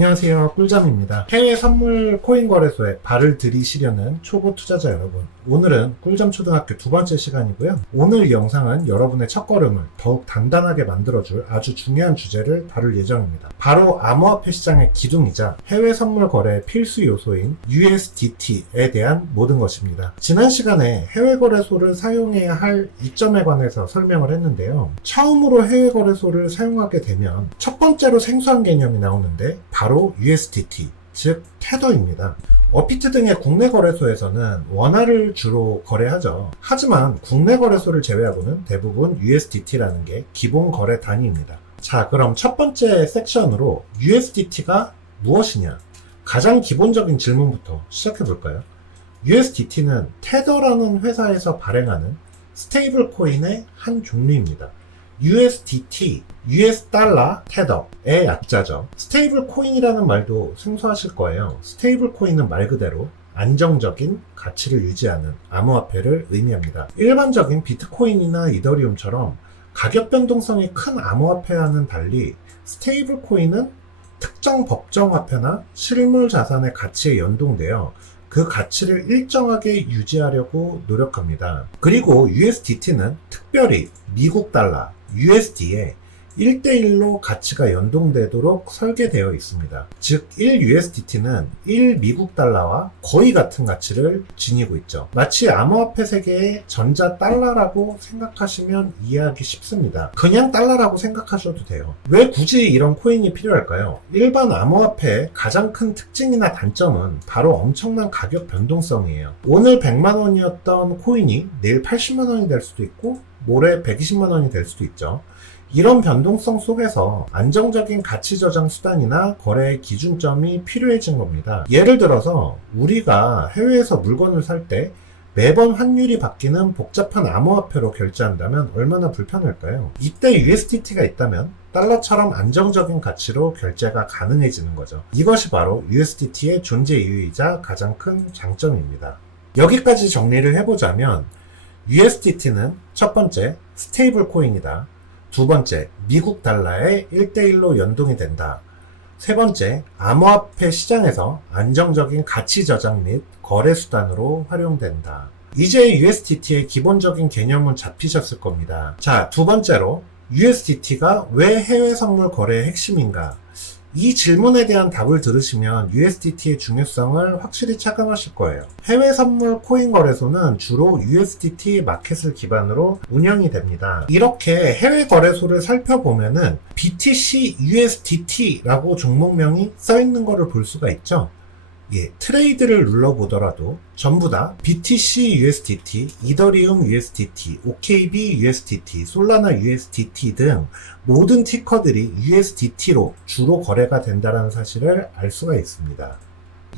안녕하세요, 꿀잠입니다. 해외 선물 코인 거래소에 발을 들이시려는 초보 투자자 여러분, 오늘은 꿀잠 초등학교 두 번째 시간이고요. 오늘 영상은 여러분의 첫걸음을 더욱 단단하게 만들어줄 아주 중요한 주제를 다룰 예정입니다. 바로 암호화폐 시장의 기둥이자 해외 선물 거래의 필수 요소인 USDT에 대한 모든 것입니다. 지난 시간에 해외 거래소를 사용해야 할 이점에 관해서 설명을 했는데요. 처음으로 해외 거래소를 사용하게 되면 첫 번째로 생소한 개념이 나오는데 바로 USDT, 즉 테더입니다. 업비트 등의 국내 거래소에서는 원화를 주로 거래하죠. 하지만 국내 거래소를 제외하고는 대부분 USDT라는 게 기본 거래 단위입니다. 자, 그럼 첫 번째 섹션으로 USDT가 무엇이냐? 가장 기본적인 질문부터 시작해 볼까요? USDT는 테더라는 회사에서 발행하는 스테이블 코인의 한 종류입니다. USDT, US 달러 테더의 약자죠. 스테이블 코인이라는 말도 생소하실 거예요. 스테이블 코인은 말 그대로 안정적인 가치를 유지하는 암호화폐를 의미합니다. 일반적인 비트코인이나 이더리움처럼 가격 변동성이 큰 암호화폐와는 달리 스테이블 코인은 특정 법정화폐나 실물 자산의 가치에 연동되어 그 가치를 일정하게 유지하려고 노력합니다. 그리고 USDT는 특별히 미국 달러, USD에 1대1로 가치가 연동되도록 설계되어 있습니다. 즉 1USDT는 1미국 달러와 거의 같은 가치를 지니고 있죠. 마치 암호화폐 세계의 전자 달러라고 생각하시면 이해하기 쉽습니다. 그냥 달러라고 생각하셔도 돼요. 왜 굳이 이런 코인이 필요할까요? 일반 암호화폐의 가장 큰 특징이나 단점은 바로 엄청난 가격 변동성이에요. 오늘 100만 원이었던 코인이 내일 80만 원이 될 수도 있고 모레 120만 원이 될 수도 있죠. 이런 변동성 속에서 안정적인 가치 저장 수단이나 거래의 기준점이 필요해진 겁니다. 예를 들어서 우리가 해외에서 물건을 살 때 매번 환율이 바뀌는 복잡한 암호화폐로 결제한다면 얼마나 불편할까요? 이때 USDT가 있다면 달러처럼 안정적인 가치로 결제가 가능해지는 거죠. 이것이 바로 USDT의 존재 이유이자 가장 큰 장점입니다. 여기까지 정리를 해보자면 USDT는 첫 번째, 스테이블 코인이다. 두 번째, 미국 달러에 1대1로 연동이 된다. 세 번째, 암호화폐 시장에서 안정적인 가치 저장 및 거래 수단으로 활용된다. 이제 USDT의 기본적인 개념은 잡히셨을 겁니다. 자, 두 번째로 USDT가 왜 해외 선물 거래의 핵심인가? 이 질문에 대한 답을 들으시면 USDT의 중요성을 확실히 체감하실 거예요. 해외 선물 코인 거래소는 주로 USDT 마켓을 기반으로 운영이 됩니다. 이렇게 해외 거래소를 살펴보면은 BTC USDT라고 종목명이 써 있는 거를 볼 수가 있죠. 예, 트레이드를 눌러보더라도 전부 다 BTC USDT, 이더리움 USDT, OKB USDT, 솔라나 USDT 등 모든 티커들이 USDT로 주로 거래가 된다는 사실을 알 수가 있습니다.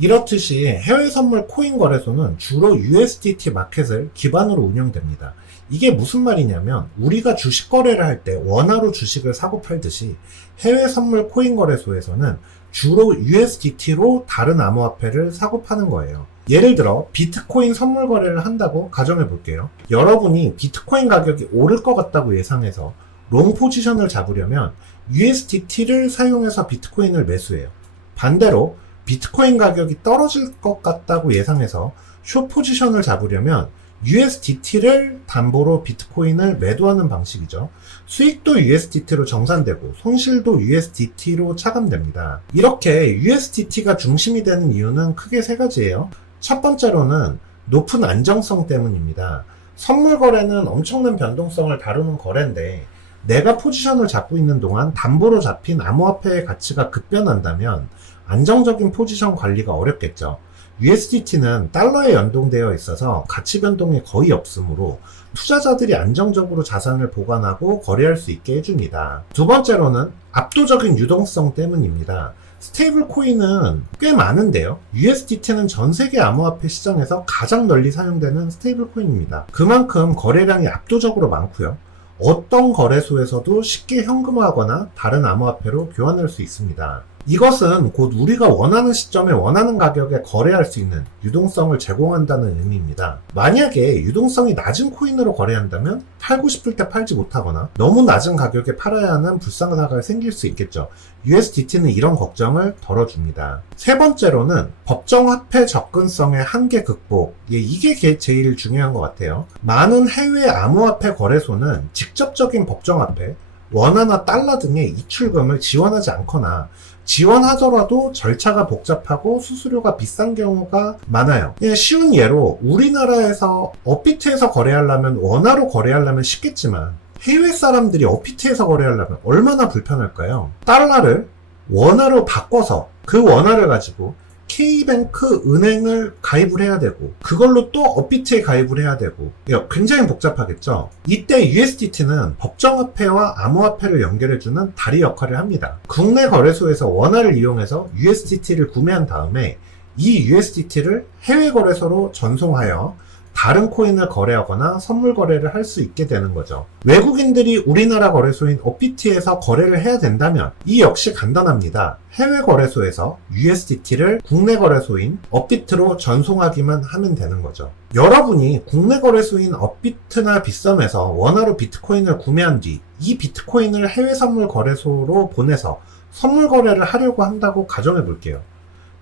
이렇듯이 해외 선물 코인 거래소는 주로 USDT 마켓을 기반으로 운영됩니다. 이게 무슨 말이냐면 우리가 주식 거래를 할 때 원화로 주식을 사고 팔듯이 해외 선물 코인 거래소에서는 주로 USDT로 다른 암호화폐를 사고 파는 거예요. 예를 들어 비트코인 선물 거래를 한다고 가정해 볼게요. 여러분이 비트코인 가격이 오를 것 같다고 예상해서 롱 포지션을 잡으려면 USDT를 사용해서 비트코인을 매수해요. 반대로 비트코인 가격이 떨어질 것 같다고 예상해서 숏 포지션을 잡으려면 USDT를 담보로 비트코인을 매도하는 방식이죠. 수익도 USDT로 정산되고 손실도 USDT로 차감됩니다. 이렇게 USDT가 중심이 되는 이유는 크게 세 가지예요. 첫 번째로는 높은 안정성 때문입니다. 선물 거래는 엄청난 변동성을 다루는 거래인데 내가 포지션을 잡고 있는 동안 담보로 잡힌 암호화폐의 가치가 급변한다면 안정적인 포지션 관리가 어렵겠죠. USDT는 달러에 연동되어 있어서 가치 변동이 거의 없으므로 투자자들이 안정적으로 자산을 보관하고 거래할 수 있게 해줍니다. 두 번째로는 압도적인 유동성 때문입니다. 스테이블 코인은 꽤 많은데요. USDT는 전 세계 암호화폐 시장에서 가장 널리 사용되는 스테이블 코인입니다. 그만큼 거래량이 압도적으로 많고요. 어떤 거래소에서도 쉽게 현금화하거나 다른 암호화폐로 교환할 수 있습니다. 이것은 곧 우리가 원하는 시점에 원하는 가격에 거래할 수 있는 유동성을 제공한다는 의미입니다. 만약에 유동성이 낮은 코인으로 거래한다면 팔고 싶을 때 팔지 못하거나 너무 낮은 가격에 팔아야 하는 불상사가 생길 수 있겠죠. USDT는 이런 걱정을 덜어줍니다. 세 번째로는 법정화폐 접근성의 한계 극복. 이게 제일 중요한 것 같아요. 많은 해외 암호화폐 거래소는 직접적인 법정화폐, 원화나 달러 등의 이출금을 지원하지 않거나 지원하더라도 절차가 복잡하고 수수료가 비싼 경우가 많아요. 쉬운 예로 우리나라에서 업비트에서 거래하려면 원화로 거래하려면 쉽겠지만 해외 사람들이 업비트에서 거래하려면 얼마나 불편할까요? 달러를 원화로 바꿔서 그 원화를 가지고 K뱅크 은행을 가입을 해야 되고 그걸로 또 업비트에 가입을 해야 되고 굉장히 복잡하겠죠. 이때 USDT는 법정화폐와 암호화폐를 연결해주는 다리 역할을 합니다. 국내 거래소에서 원화를 이용해서 USDT를 구매한 다음에 이 USDT를 해외 거래소로 전송하여 다른 코인을 거래하거나 선물 거래를 할 수 있게 되는 거죠. 외국인들이 우리나라 거래소인 업비트에서 거래를 해야 된다면 이 역시 간단합니다. 해외 거래소에서 USDT를 국내 거래소인 업비트로 전송하기만 하면 되는 거죠. 여러분이 국내 거래소인 업비트나 빗썸에서 원화로 비트코인을 구매한 뒤 이 비트코인을 해외 선물 거래소로 보내서 선물 거래를 하려고 한다고 가정해 볼게요.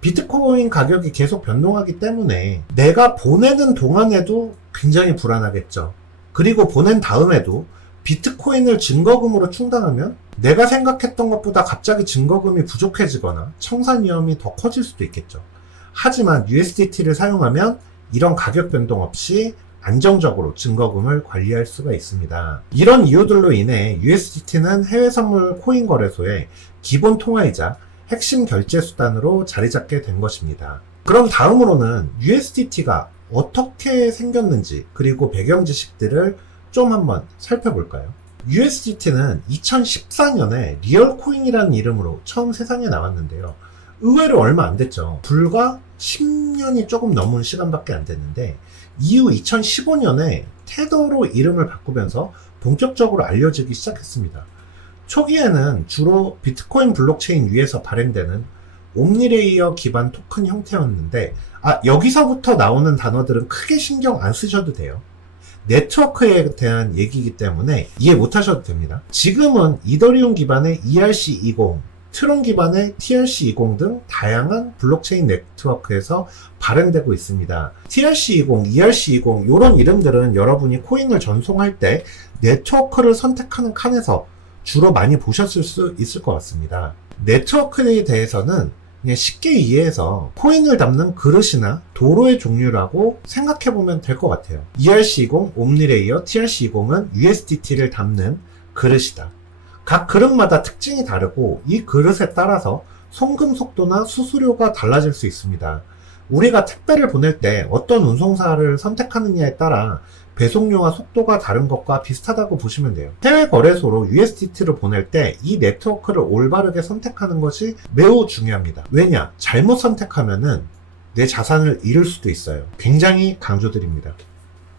비트코인 가격이 계속 변동하기 때문에 내가 보내는 동안에도 굉장히 불안하겠죠. 그리고 보낸 다음에도 비트코인을 증거금으로 충당하면 내가 생각했던 것보다 갑자기 증거금이 부족해지거나 청산 위험이 더 커질 수도 있겠죠. 하지만 USDT를 사용하면 이런 가격 변동 없이 안정적으로 증거금을 관리할 수가 있습니다. 이런 이유들로 인해 USDT는 해외 선물 코인 거래소의 기본 통화이자 핵심 결제 수단으로 자리 잡게 된 것입니다. 그럼 다음으로는 USDT가 어떻게 생겼는지 그리고 배경 지식들을 좀 한번 살펴볼까요? USDT는 2014년에 리얼코인이라는 이름으로 처음 세상에 나왔는데요. 의외로 얼마 안 됐죠. 불과 10년이 조금 넘은 시간밖에 안 됐는데 이후 2015년에 테더로 이름을 바꾸면서 본격적으로 알려지기 시작했습니다. 초기에는 주로 비트코인 블록체인 위에서 발행되는 옴니레이어 기반 토큰 형태였는데 여기서부터 나오는 단어들은 크게 신경 안 쓰셔도 돼요. 네트워크에 대한 얘기이기 때문에 이해 못 하셔도 됩니다. 지금은 이더리움 기반의 ERC20, 트론 기반의 TRC20 등 다양한 블록체인 네트워크에서 발행되고 있습니다. TRC20, ERC20 이런 이름들은 여러분이 코인을 전송할 때 네트워크를 선택하는 칸에서 주로 많이 보셨을 수 있을 것 같습니다. 네트워크에 대해서는 그냥 쉽게 이해해서 코인을 담는 그릇이나 도로의 종류라고 생각해보면 될 것 같아요. ERC20, 옴니레이어, TRC20은 USDT를 담는 그릇이다. 각 그릇마다 특징이 다르고 이 그릇에 따라서 송금 속도나 수수료가 달라질 수 있습니다. 우리가 택배를 보낼 때 어떤 운송사를 선택하느냐에 따라 배송료와 속도가 다른 것과 비슷하다고 보시면 돼요. 해외 거래소로 USDT를 보낼 때 이 네트워크를 올바르게 선택하는 것이 매우 중요합니다. 왜냐? 잘못 선택하면은 내 자산을 잃을 수도 있어요. 굉장히 강조드립니다.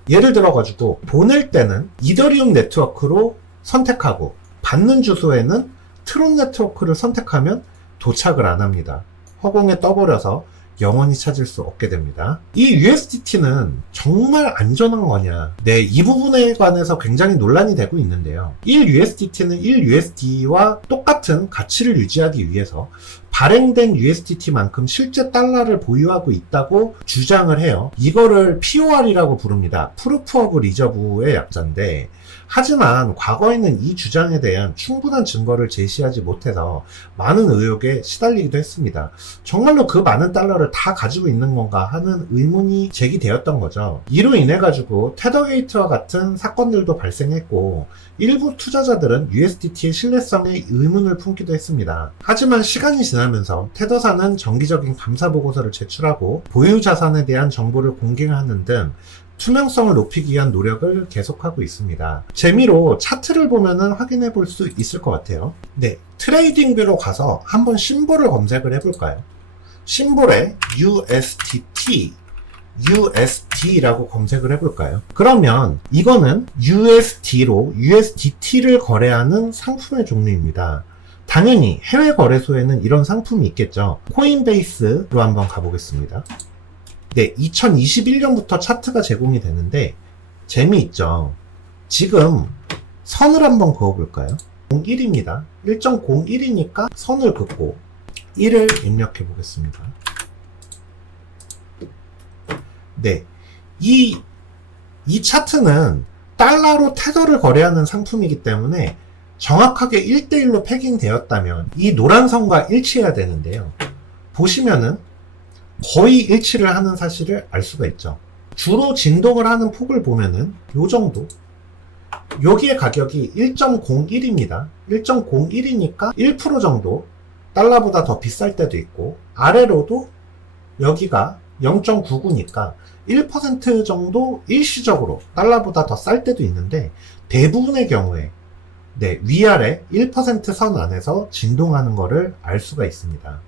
예를 들어가지고 보낼 때는 이더리움 네트워크로 선택하고 받는 주소에는 트론 네트워크를 선택하면 도착을 안 합니다. 허공에 떠버려서 영원히 찾을 수 없게 됩니다. 이 USDT는 정말 안전한 거냐? 네, 이 부분에 관해서 굉장히 논란이 되고 있는데요. 1USDT는 1USD와 똑같은 가치를 유지하기 위해서 발행된 USDT만큼 실제 달러를 보유하고 있다고 주장을 해요. 이거를 POR이라고 부릅니다. Proof of Reserve의 약자인데 하지만 과거에는 이 주장에 대한 충분한 증거를 제시하지 못해서 많은 의혹에 시달리기도 했습니다. 정말로 그 많은 달러를 다 가지고 있는 건가 하는 의문이 제기되었던 거죠. 이로 인해 가지고 테더게이트와 같은 사건들도 발생했고 일부 투자자들은 USDT의 신뢰성에 의문을 품기도 했습니다. 하지만 시간이 지나면서 테더사는 정기적인 감사 보고서를 제출하고 보유 자산에 대한 정보를 공개하는 등 투명성을 높이기 위한 노력을 계속하고 있습니다. 재미로 차트를 보면은 확인해 볼 수 있을 것 같아요. 네, 트레이딩뷰로 가서 한번 심볼을 검색을 해볼까요? 심볼에 USD라고 검색을 해볼까요? 그러면 이거는 USD로 USDT를 거래하는 상품의 종류입니다. 당연히 해외 거래소에는 이런 상품이 있겠죠. 코인베이스로 한번 가보겠습니다. 네, 2021년부터 차트가 제공이 되는데 재미있죠. 지금 선을 한번 그어볼까요? 01입니다. 1.01이니까 선을 긋고 1을 입력해 보겠습니다. 네, 이 차트는 달러로 테더를 거래하는 상품이기 때문에 정확하게 1대1로 패깅되었다면 이 노란 선과 일치해야 되는데요. 보시면은 거의 일치를 하는 사실을 알 수가 있죠. 주로 진동을 하는 폭을 보면은 요 정도. 여기에 가격이 1.01입니다. 1.01이니까 1% 정도 달러보다 더 비쌀 때도 있고, 아래로도 여기가 0.99니까 1% 정도 일시적으로 달러보다 더 쌀 때도 있는데, 대부분의 경우에 위아래 1% 선 안에서 진동하는 것을 알 수가 있습니다.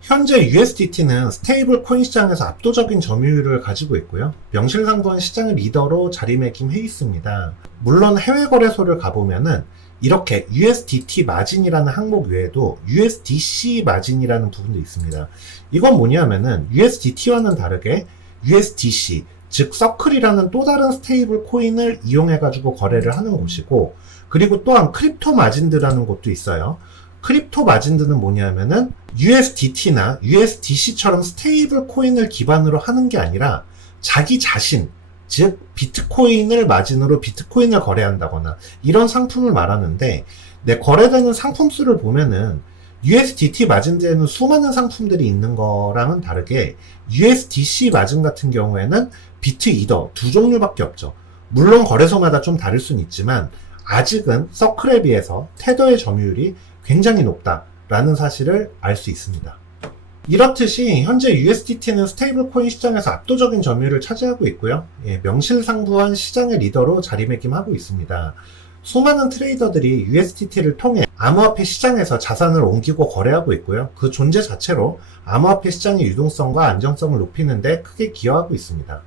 현재 USDT는 스테이블 코인 시장에서 압도적인 점유율을 가지고 있고요. 명실상부한 시장의 리더로 자리매김해 있습니다. 물론 해외 거래소를 가보면은 이렇게 USDT 마진이라는 항목 외에도 USDC 마진이라는 부분도 있습니다. 이건 뭐냐면은 USDT와는 다르게 USDC, 즉 서클이라는 또 다른 스테이블 코인을 이용해 가지고 거래를 하는 곳이고, 그리고 또한 크립토 마진드라는 곳도 있어요. 크립토 마진드는 뭐냐면은 USDT나 USDC처럼 스테이블 코인을 기반으로 하는 게 아니라 자기 자신, 즉 비트코인을 마진으로 비트코인을 거래한다거나 이런 상품을 말하는데, 거래되는 상품 수를 보면은 USDT 마진드에는 수많은 상품들이 있는 거랑은 다르게 USDC 마진 같은 경우에는 비트 이더 두 종류밖에 없죠. 물론 거래소마다 좀 다를 수는 있지만 아직은 서클에 비해서 테더의 점유율이 굉장히 높다라는 사실을 알 수 있습니다. 이렇듯이 현재 USDT는 스테이블 코인 시장에서 압도적인 점유율을 차지하고 있고요. 명실상부한 시장의 리더로 자리매김하고 있습니다. 수많은 트레이더들이 USDT를 통해 암호화폐 시장에서 자산을 옮기고 거래하고 있고요. 그 존재 자체로 암호화폐 시장의 유동성과 안정성을 높이는 데 크게 기여하고 있습니다.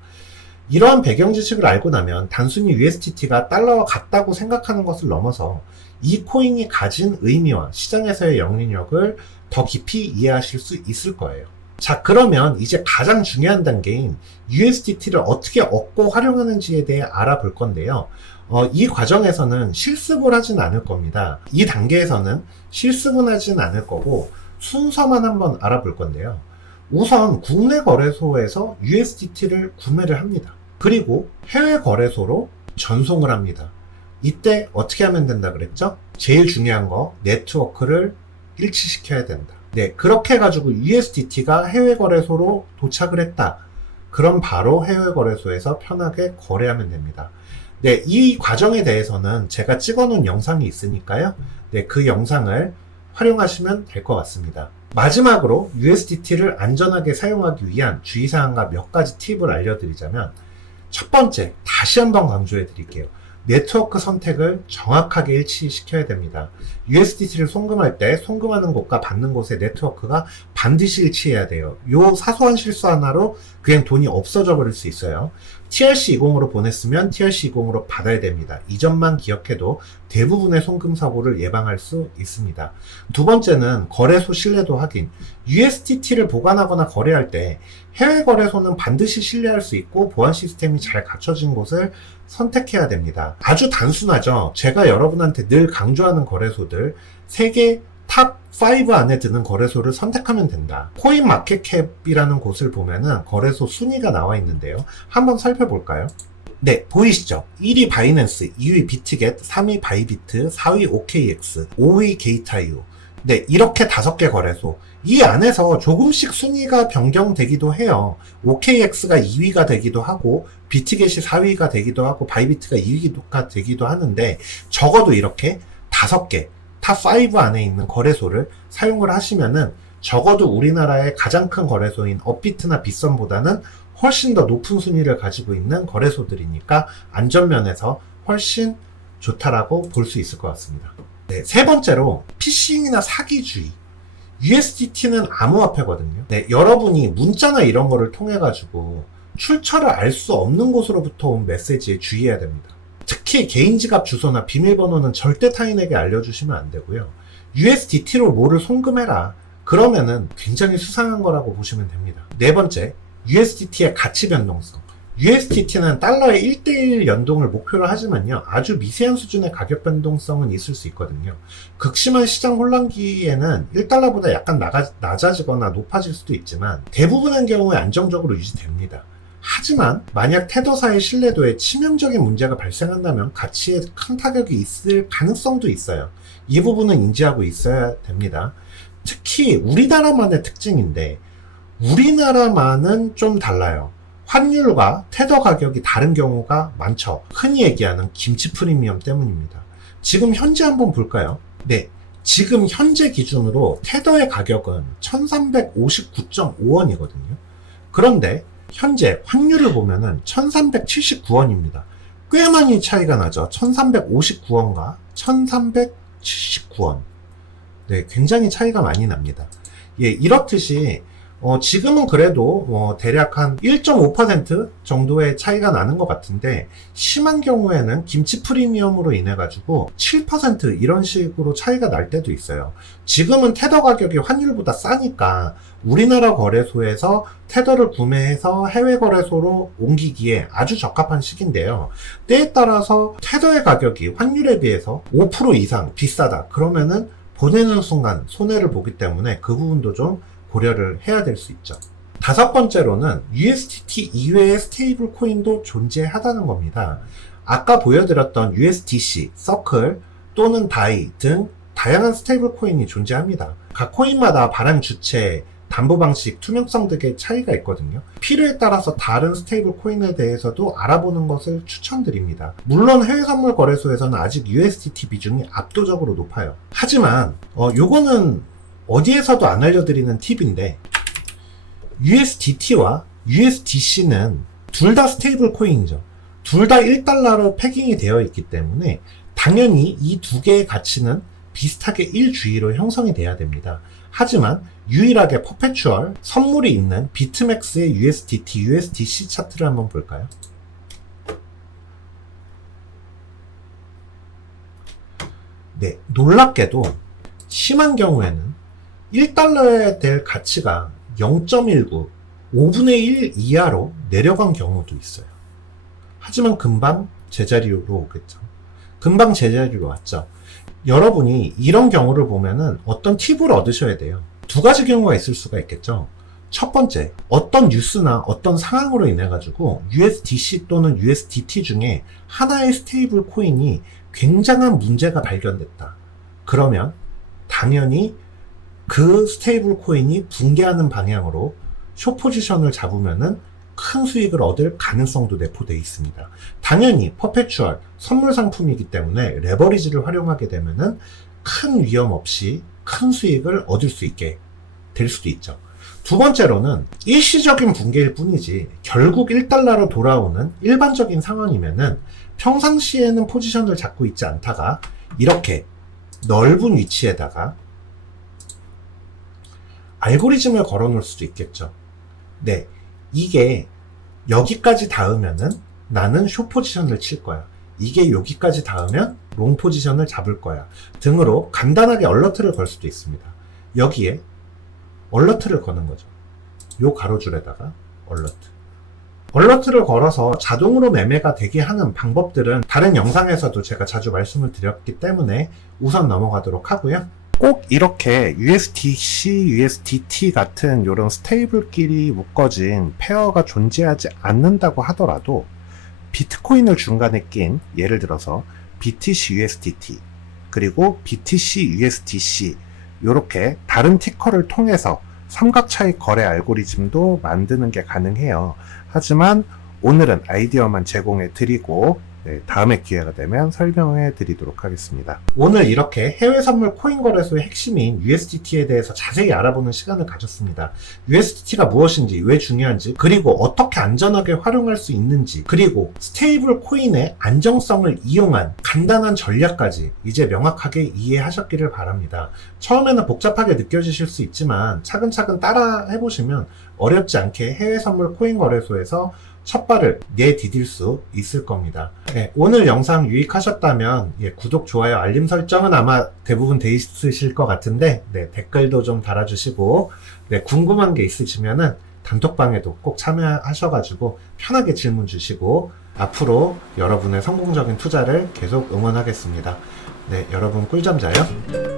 이러한 배경 지식을 알고 나면 단순히 USDT가 달러와 같다고 생각하는 것을 넘어서 이 코인이 가진 의미와 시장에서의 영향력을 더 깊이 이해하실 수 있을 거예요. 자, 그러면 이제 가장 중요한 단계인 USDT를 어떻게 얻고 활용하는지에 대해 알아볼 건데요. 이 과정에서는 실습을 하진 않을 겁니다. 이 단계에서는 실습은 하진 않을 거고 순서만 한번 알아볼 건데요. 우선 국내 거래소에서 USDT를 구매를 합니다. 그리고 해외 거래소로 전송을 합니다. 이때 어떻게 하면 된다 그랬죠? 제일 중요한 거, 네트워크를 일치시켜야 된다. 그렇게 해가지고 USDT가 해외 거래소로 도착을 했다. 그럼 바로 해외 거래소에서 편하게 거래하면 됩니다. 이 과정에 대해서는 제가 찍어놓은 영상이 있으니까요. 그 영상을 활용하시면 될 것 같습니다. 마지막으로 USDT를 안전하게 사용하기 위한 주의사항과 몇 가지 팁을 알려드리자면, 첫 번째, 다시 한번 강조해 드릴게요. 네트워크 선택을 정확하게 일치시켜야 됩니다. USDT를 송금할 때 송금하는 곳과 받는 곳의 네트워크가 반드시 일치해야 돼요. 요 사소한 실수 하나로 그냥 돈이 없어져 버릴 수 있어요. TRC20으로 보냈으면 TRC20으로 받아야 됩니다. 이 점만 기억해도 대부분의 송금 사고를 예방할 수 있습니다. 두 번째는 거래소 신뢰도 확인. USDT를 보관하거나 거래할 때 해외 거래소는 반드시 신뢰할 수 있고 보안 시스템이 잘 갖춰진 곳을 선택해야 됩니다. 아주 단순하죠. 제가 여러분한테 늘 강조하는 거래소들 3개 탑5 안에 드는 거래소를 선택하면 된다. 코인마켓캡이라는 곳을 보면은 거래소 순위가 나와 있는데요. 한번 살펴볼까요? 보이시죠? 1위 바이낸스, 2위 비트겟, 3위 바이비트, 4위 OKX, 5위 게이타유. 이렇게 5개 거래소. 이 안에서 조금씩 순위가 변경되기도 해요. OKX가 2위가 되기도 하고, 비트겟이 4위가 되기도 하고, 바이비트가 2위가 되기도 하는데, 적어도 이렇게 5개, 탑5 안에 있는 거래소를 사용을 하시면은, 적어도 우리나라의 가장 큰 거래소인 업비트나 빗썸보다는 훨씬 더 높은 순위를 가지고 있는 거래소들이니까 안전면에서 훨씬 좋다라고 볼 수 있을 것 같습니다. 세 번째로 피싱이나 사기주의. USDT는 암호화폐거든요. 여러분이 문자나 이런 거를 통해 가지고 출처를 알 수 없는 곳으로부터 온 메시지에 주의해야 됩니다. 특히 개인 지갑 주소나 비밀번호는 절대 타인에게 알려주시면 안 되고요. USDT로 뭐를 송금해라. 그러면은 굉장히 수상한 거라고 보시면 됩니다. 네 번째, USDT의 가치 변동성. USDT는 달러의 1대1 연동을 목표로 하지만요, 아주 미세한 수준의 가격 변동성은 있을 수 있거든요. 극심한 시장 혼란기에는 1달러보다 약간 낮아지거나 높아질 수도 있지만 대부분의 경우에 안정적으로 유지됩니다. 하지만 만약 테더사의 신뢰도에 치명적인 문제가 발생한다면 가치에 큰 타격이 있을 가능성도 있어요. 이 부분은 인지하고 있어야 됩니다. 특히 우리나라만의 특징인데, 우리나라만은 좀 달라요. 환율과 테더 가격이 다른 경우가 많죠. 흔히 얘기하는 김치 프리미엄 때문입니다. 지금 현재 한번 볼까요? 네, 지금 현재 기준으로 테더의 가격은 1359.5원이거든요. 그런데 현재 환율을 보면은 1379원입니다. 꽤 많이 차이가 나죠. 1359원과 1379원. 네, 굉장히 차이가 많이 납니다. 예, 이렇듯이 지금은 그래도 대략 한 1.5% 정도의 차이가 나는 것 같은데, 심한 경우에는 김치 프리미엄으로 인해 가지고 7% 이런 식으로 차이가 날 때도 있어요. 지금은 테더 가격이 환율보다 싸니까 우리나라 거래소에서 테더를 구매해서 해외 거래소로 옮기기에 아주 적합한 시기인데요. 때에 따라서 테더의 가격이 환율에 비해서 5% 이상 비싸다. 그러면은 보내는 순간 손해를 보기 때문에 그 부분도 좀 고려를 해야 될 수 있죠. 다섯 번째로는 USDT 이외의 스테이블 코인도 존재하다는 겁니다. 아까 보여드렸던 USDC, 서클 또는 다이 등 다양한 스테이블 코인이 존재합니다. 각 코인마다 발행 주체, 담보 방식, 투명성 등의 차이가 있거든요. 필요에 따라서 다른 스테이블 코인에 대해서도 알아보는 것을 추천드립니다. 물론 해외 선물 거래소에서는 아직 USDT 비중이 압도적으로 높아요. 하지만 요거는 어디에서도 안 알려드리는 팁인데, USDT와 USDC는 둘 다 스테이블 코인이죠. 둘 다 1달러로 패깅이 되어 있기 때문에 당연히 이 두 개의 가치는 비슷하게 1주의로 형성이 돼야 됩니다. 하지만 유일하게 퍼페추얼 선물이 있는 비트맥스의 USDT, USDC 차트를 한번 볼까요? 네, 놀랍게도 심한 경우에는 1달러에 될 가치가 0.19, 5분의 1 이하로 내려간 경우도 있어요. 하지만 금방 제자리로 오겠죠. 금방 제자리로 왔죠. 여러분이 이런 경우를 보면은 어떤 팁을 얻으셔야 돼요. 두 가지 경우가 있을 수가 있겠죠. 첫 번째, 어떤 뉴스나 어떤 상황으로 인해 가지고 USDC 또는 USDT 중에 하나의 스테이블 코인이 굉장한 문제가 발견됐다. 그러면 당연히 그 스테이블 코인이 붕괴하는 방향으로 숏 포지션을 잡으면은 큰 수익을 얻을 가능성도 내포되어 있습니다. 당연히 퍼페추얼 선물 상품이기 때문에 레버리지를 활용하게 되면은 큰 위험 없이 큰 수익을 얻을 수 있게 될 수도 있죠. 두 번째로는 일시적인 붕괴일 뿐이지 결국 1달러로 돌아오는 일반적인 상황이면은 평상시에는 포지션을 잡고 있지 않다가 이렇게 넓은 위치에다가 알고리즘을 걸어 놓을 수도 있겠죠. 네, 이게 여기까지 닿으면은 나는 숏 포지션을 칠 거야. 이게 여기까지 닿으면 롱 포지션을 잡을 거야. 등으로 간단하게 얼러트를 걸 수도 있습니다. 여기에 얼러트를 거는 거죠. 요 가로줄에다가 얼러트를 걸어서 자동으로 매매가 되게 하는 방법들은 다른 영상에서도 제가 자주 말씀을 드렸기 때문에 우선 넘어가도록 하고요. 꼭 이렇게 USDC, USDT 같은 이런 스테이블끼리 묶어진 페어가 존재하지 않는다고 하더라도 비트코인을 중간에 낀, 예를 들어서 BTC USDT 그리고 BTC USDC 이렇게 다른 티커를 통해서 삼각차익 거래 알고리즘도 만드는 게 가능해요. 하지만 오늘은 아이디어만 제공해 드리고 다음에 기회가 되면 설명해 드리도록 하겠습니다. 오늘 이렇게 해외 선물 코인 거래소의 핵심인 USDT에 대해서 자세히 알아보는 시간을 가졌습니다. USDT가 무엇인지, 왜 중요한지, 그리고 어떻게 안전하게 활용할 수 있는지, 그리고 스테이블 코인의 안정성을 이용한 간단한 전략까지 이제 명확하게 이해하셨기를 바랍니다. 처음에는 복잡하게 느껴지실 수 있지만 차근차근 따라 해보시면 어렵지 않게 해외 선물 코인 거래소에서 첫 발을 내디딜 수 있을 겁니다. 네, 오늘 영상 유익하셨다면 구독, 좋아요, 알림 설정은 아마 대부분 돼 있으실 것 같은데 댓글도 좀 달아주시고 궁금한 게 있으시면은 단톡방에도 꼭 참여하셔가지고 편하게 질문 주시고 앞으로 여러분의 성공적인 투자를 계속 응원하겠습니다. 네, 여러분 꿀잠 자요.